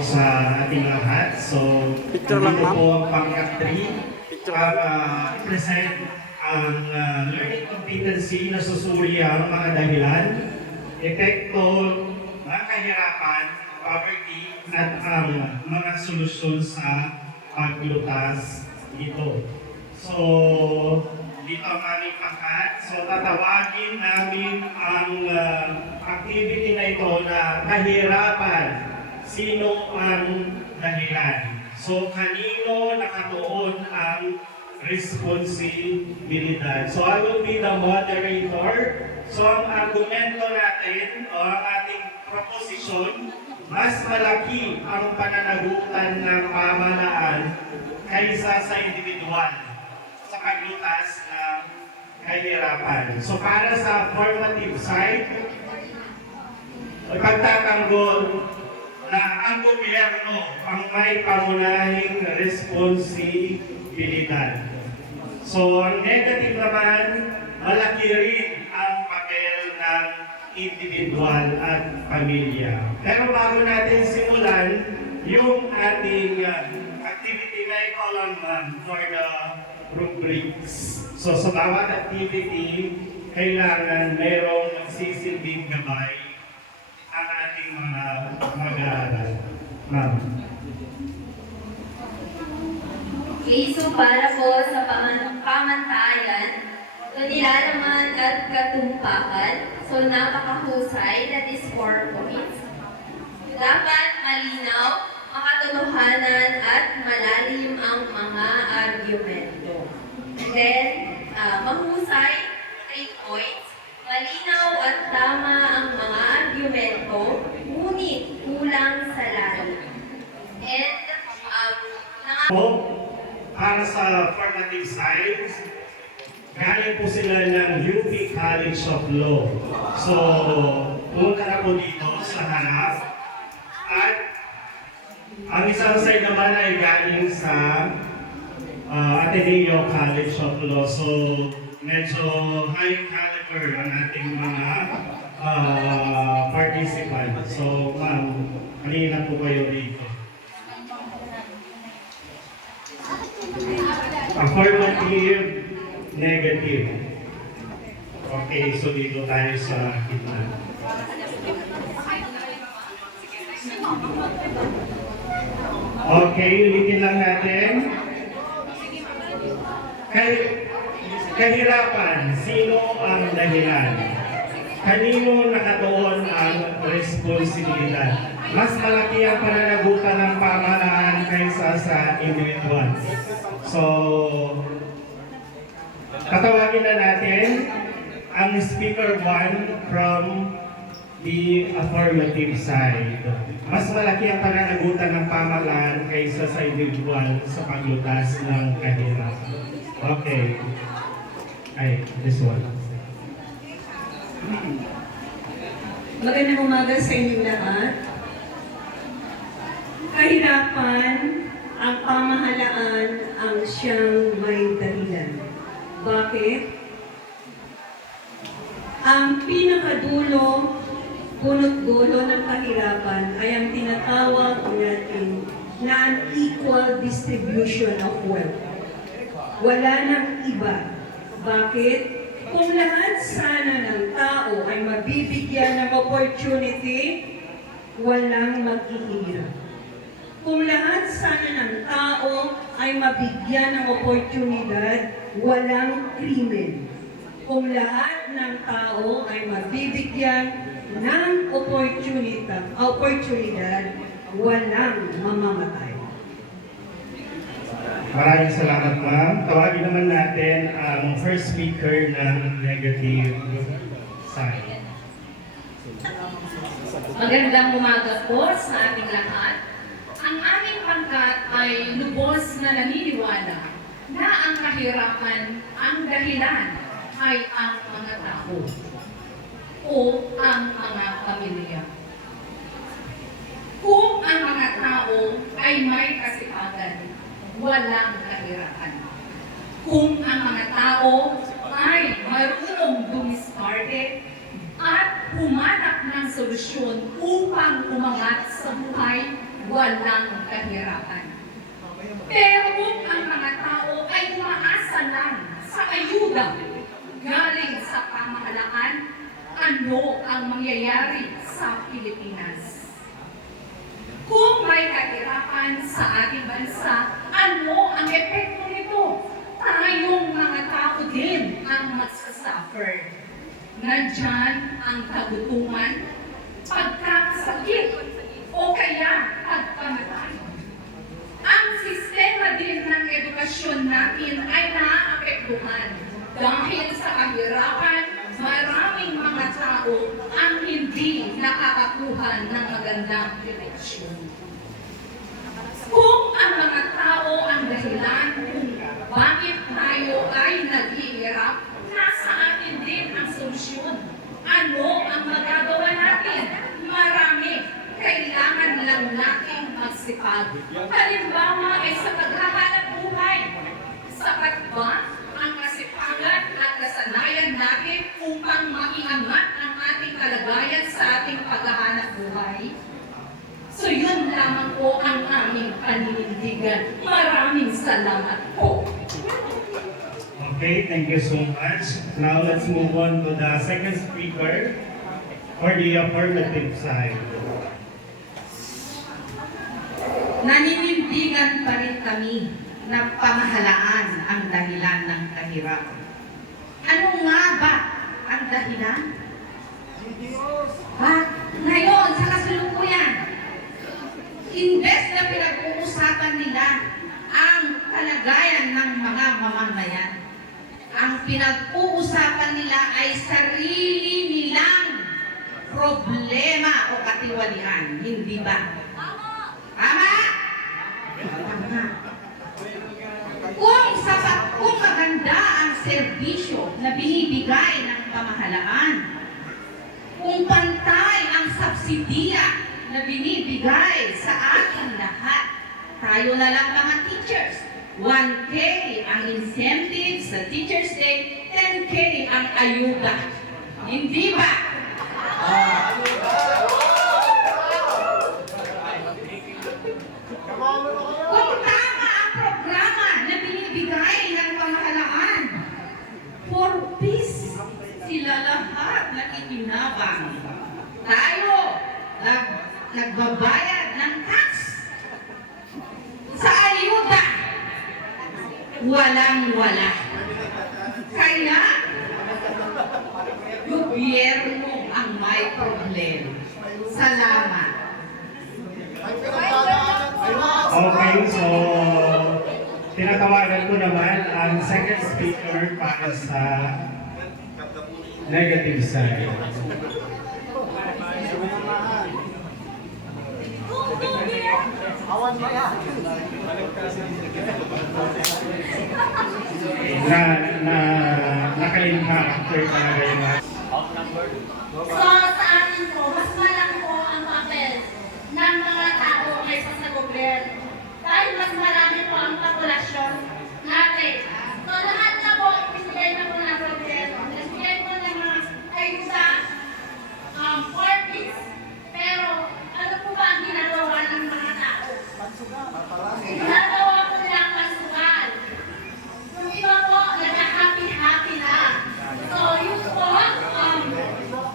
Sa ating lahat. So, Picture lang, ma'am. po ang pangkat 3 para i-present ang learning competency na susuri ang mga dahilan, epekto, mga kahirapan, poverty, at ang mga solusyon sa paglutas dito. So, dito ang aming pangkat. So, tatawagin namin ang activity na ito na kahirapan. Sino ang dahilan? So, kanino nakatuon ang responsibilidad? So, I will be the moderator. So, ang argumento natin o ang ating proposition, mas malaki ang pananagutan ng pamahalaan kaysa sa individual sa paglutas ng kahirapan. So, para sa formative side, pagtatanggol na ang gobyerno ang may pangunahing responsibilidad. So, ang negative naman, malaki rin ang papel ng individual at pamilya. Pero bago natin simulan yung ating activity na ito lang for the rubrics. So, sa bawat activity, kailangan mayroong nagsisilbing gabay ang ating mga mag-aaral. Ma'am. Okay, so para po sa pamantayan, so nilalaman at katumpakan, so napakahusay, that is 4 points. Dapat malinaw, makatotohanan at malalim ang mga argumento. Then, mahusay, 3 points. Malinaw at tama ang mga argumento, ngunit kulang sa lalim. And, Para sa formative science, galing po sila ng UP College of Law. So, pumunta na po dito sa harap. At ang isang side naman ay galing sa Ateneo College of Law. So, medyo high caliber ang ating mga participants. So, ma'am, kanina po kayo rito. Affirmative, negative. Okay, so dito tayo sa gitna. Okay, ulitin lang natin. Kahirapan, sino ang dahilan? Kanino nakatuon ang responsibilidad? Mas malaki ang pananagutan ng pamahalaan kaysa sa individual. So, tatawagin na natin ang speaker 1 from the affirmative side. Mas malaki ang pananagutan ng pamahalaan kaysa sa individual sa paglutas ng kahirapan. Okay. Ay, this one. Magandang umaga sa inyong lahat. Kahirapan, ang pamahalaan ang siyang may dahilan. Bakit? Ang pinakadulo, punot-dulo ng kahirapan ay ang tinatawag natin na unequal distribution of wealth. Wala nang iba. Bakit? Kung lahat sana ng tao ay mabibigyan ng opportunity, walang maghihirap. Kung lahat sana ng tao ay mabigyan ng oportunidad, walang krimen. Kung lahat ng tao ay mabibigyan ng oportunidad, walang mamamatay. Maraming salamat, ma'am. Tawagin naman natin ang first speaker ng negative side. Magandang umaga po sa ating lahat. Ang aming pangkat ay lubos na naniniwala na ang kahirapan, ang dahilan ay ang mga tao o ang mga pamilya. Kung ang mga tao ay may kasipagan, walang kahirapan. Kung ang mga tao ay marunong dumiskarte at humanap ng solusyon upang umangat sa buhay, walang kahirapan. Pero kung ang mga tao ay umaasa lang sa ayuda galing sa pamahalaan, ano ang mangyayari sa Pilipinas? Kung may kahirapan sa ating bansa, ano ang epekto nito? Tayong mga tao din ang magsasuffer. Nandyan ang kagutuman, pagkakasakit, o kaya pagkamatay. Ang sistema din ng edukasyon natin ay naapektuhan dahil sa kahirapan, maraming mga tao ang hindi nakakakuha ng magandang edukasyon. Kung ang mga tao ang dahilan kung bakit tayo ay naghihirap, nasa atin din ang solusyon. Ano ang magagawa natin? Marami. Kailangan lang nating magsipag. Halimbawa ay sa paghahanap buhay. Sapat ba ang kasipagan at kasanayan natin upang maiangat ang ating kalagayan sa ating paghahanap buhay? So yun lamang po ang aming paninindigan. Maraming salamat po. Okay, thank you so much. Now let's move on to the second speaker for the affirmative side. Naninindigan pa rin kami na pamahalaan ang dahilan ng kahirapan. Ano nga ba ang dahilan? Ngayon, sa kasalukuyan, imbes na pinag-uusapan nila ang kalagayan ng mga mamamayan, ang pinag-uusapan nila ay sarili nilang problema o katiwalian, hindi ba? Tama? Tama. Kung maganda ang serbisyo na binibigay ng pamahalaan, kung pantay ang subsidiya na binibigay sa ating lahat, tayo na lang mga teachers, 1K ang incentive sa Teacher's Day, 10K ang ayuda. Hindi ba? Kung tama ang programa na binibigay ng pamahalaan, for peace, sila lahat nakikinabang. Tayo, nagbabayad ng tax. Sa ayuda, walang-wala. Kaya, gobyerno ang may problema. Salamat. Okay, so tinatawagan ko naman ang second speaker para sa negative side. Nakalimha after talaga yung So, sa atin po, mas malaki po ang papel ng mga tao kaysa sa gobyerno. Dahil mas marami po ang populasyon natin. So, lahat na po, ibigay na po ng gobyerno. Ibigay po ng mga ayuda, for peace. Pero, ano po ba ang ginagawa ng mga tao? Ginagawa po nila ang pagsugal. Yung iba po, nag-happy-happy na. So, yun po,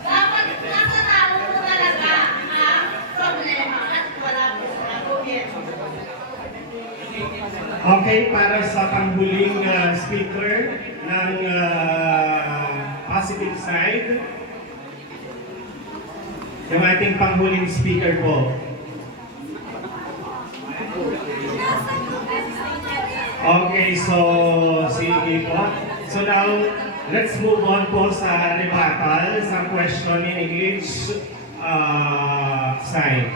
dapat nasa tao po talaga ang problema at wala po sa gobyerno. Okay, para sa panghuling speaker ng positive side, yung ating panghuling speaker po. Okay, so sige po. So now, let's move on po sa rebuttal, sa question in each side.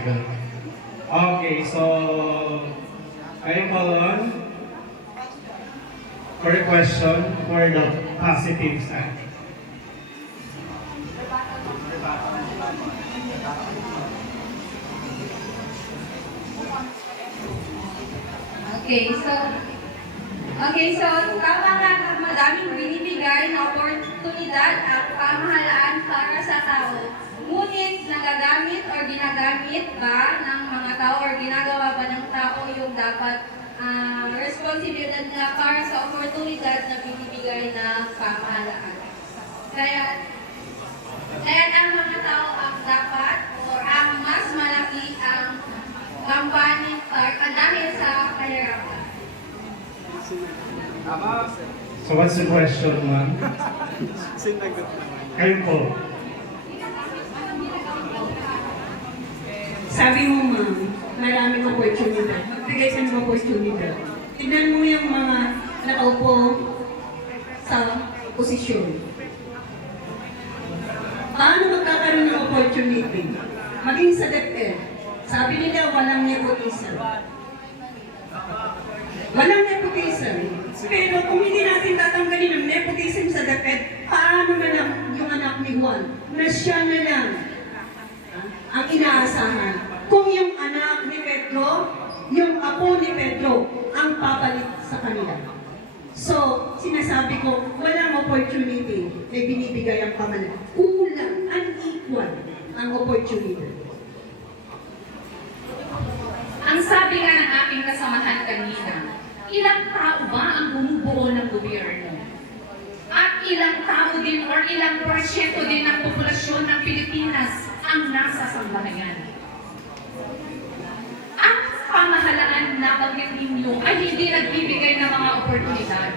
Okay, so I call on for a question for the positive side. Okay, so tama nga na madaming binibigay na oportunidad at pamahalaan para sa tao. Ngunit nagagamit o ginagamit ba ng mga mga tao or ginagawa ba ng tao yung dapat responsibilidad nila para sa oportunidad na binibigay ng pamahalaan. Kaya ang mga tao ang dapat or ang mas malaki ang kampanin dahil sa kahirapan. So what's the question, ma'am? Kayo po. Sabi mo, ma'am, maraming opportunity. Magbigay ka ng opportunity. Tignan mo yung mga nakaupo sa posisyon. Paano magkakaroon ng opportunity? Maging sa DepEd. Sabi nila, walang nepotism. Walang nepotism. Pero kung hindi natin tatanggalin ang nepotism sa DepEd, paano na lang yung anak ni Juan na siya na lang ang inaasahan? Kung yung anak ni Pedro, yung apo ni Pedro, ang papalit sa kanila. So, sinasabi ko, walang opportunity na binibigay ang pamahalaan. Kulang, unequal ang opportunity. Ang sabi nga ng aking kasamahan kanina, ilang tao ba ang bumubuo ng gobyerno? At ilang tao din or ilang porsyento din ng populasyon ng Pilipinas ang nasa sambahayan? Ang pamahalaan na banggit ninyo ay hindi nagbibigay ng mga oportunidad.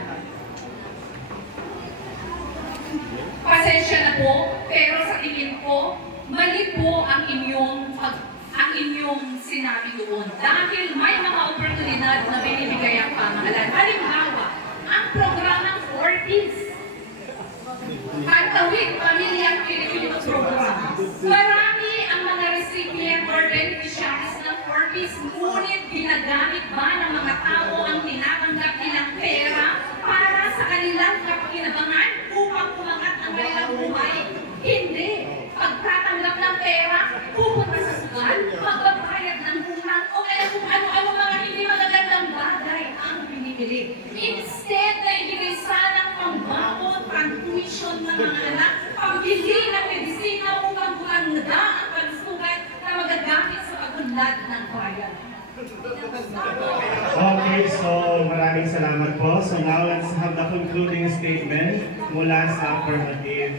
Pasensya na po, pero sa tingin ko, mali po ang inyong sinabi doon. Dahil may mga oportunidad na binibigay ang pamahalaan. Halimbawa, ang programang 4Ps. Pagtawid, Pamilyang Pilipino Program. Marami ang mga recipient or beneficiaries ng 4Ps, ngunit ginagamit ba ng mga tao ang tinatanggap nilang pera para sa kanilang kapakinabangan upang umangat ang kanilang buhay? Hindi. Pagtatanggap ng pera, pupunta sa sugal, magbabayad ng utang, o kaya kung ano-ano mga hindi magagandang bagay ang binibili. Instead na ibigay sanang pambakot, pang-tuition ng mga anak, pambili ng medisina upang gumanda ang kalusugan na magagamit sa pagunlad ng bayan. Okay, so maraming salamat po. So now let's have the concluding statement mula sa affirmative.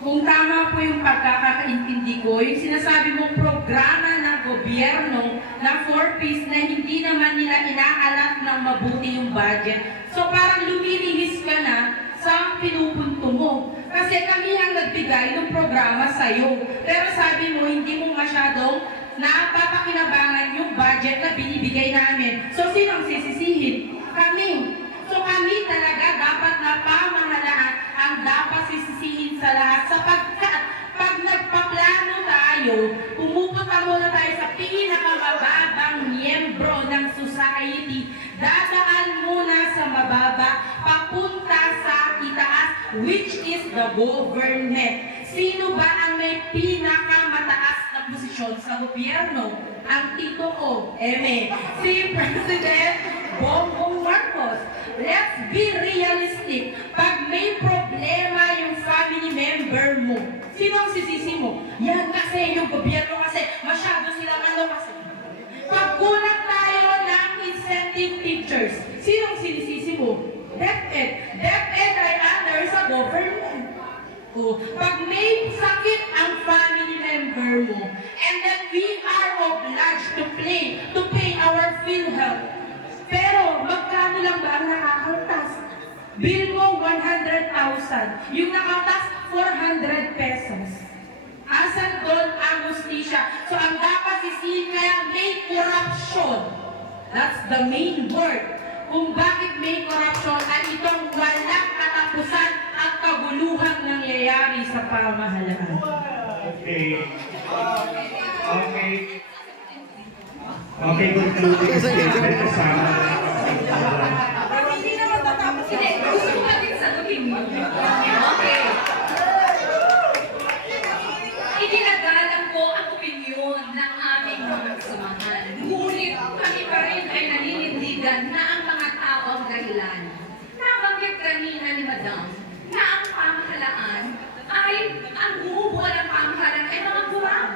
Kung tama po yung pagkakaintindi ko, yung sinasabi mong programa ng gobyerno na 4Ps na hindi naman nila inaalat ng mabuti yung budget. So parang lumilihis ka na sa pinupunto mo. Kasi kami ang nagbigay ng programa sa'yo. Pero sabi mo, hindi mo masyadong napapakinabangan yung budget na binibigay namin. So sino ang sisisihin? Kami. So kami talaga dapat na pamahalaan ang dapat sisisihin sa lahat sapagkat pag nagpaplano tayo, pumupunta muna tayo sa pinakamababang miyembro ng society, dadaan muna sa mababa, papunta sa itaas, which is the government. Sino ba ang may pinakamataas na posisyon sa gobyerno? Ang tito ko, si President Bongbong Marcos. Let's be realistic. Pag may problema yung family member mo, sino ang sisisi mo? Yan kasi yung gobyerno kasi masyado silang kasi. Pag kulang tayo ng incentive teachers, sino ang sinisisi mo? DepEd. DepEd ay under sa government. Pag may sakit ang family member mo, and then we are obliged to pay our PhilHealth. Pero magkano lang ba ang nakakaltas? Bill mo 100,000. Yung nakakaltas, 400 pesos. Asan doon ang justisya? So ang dapat sisihin kaya may corruption. That's the main word. Kung bakit may corruption at itong walang katapusan at kaguluhang nangyayari sa pamahalaan. Okay. Okay. Okay, concluding statement kasama. Hindi naman tatapos. Hindi, gusto ko ba din sagutin mo? Okay. Itinagalang ko ang opinyon ng aming mga kasamahan. Ngunit kami pa rin ay naninindigan na ang mga tao ang dahilan. Nabanggit kanina ni Madam na ang pamahalaan ang bumubuo ng pamahalaan ay mga kurang.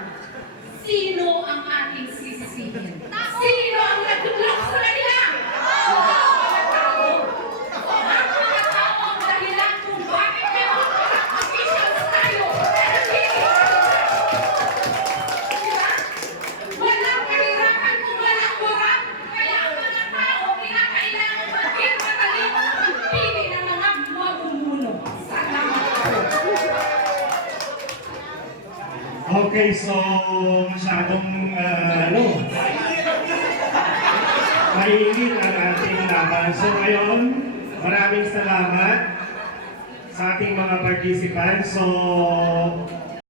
Sino ang ating Okay, so masyadong mahingin ang ating laban. So ngayon, maraming salamat sa ating mga participants. So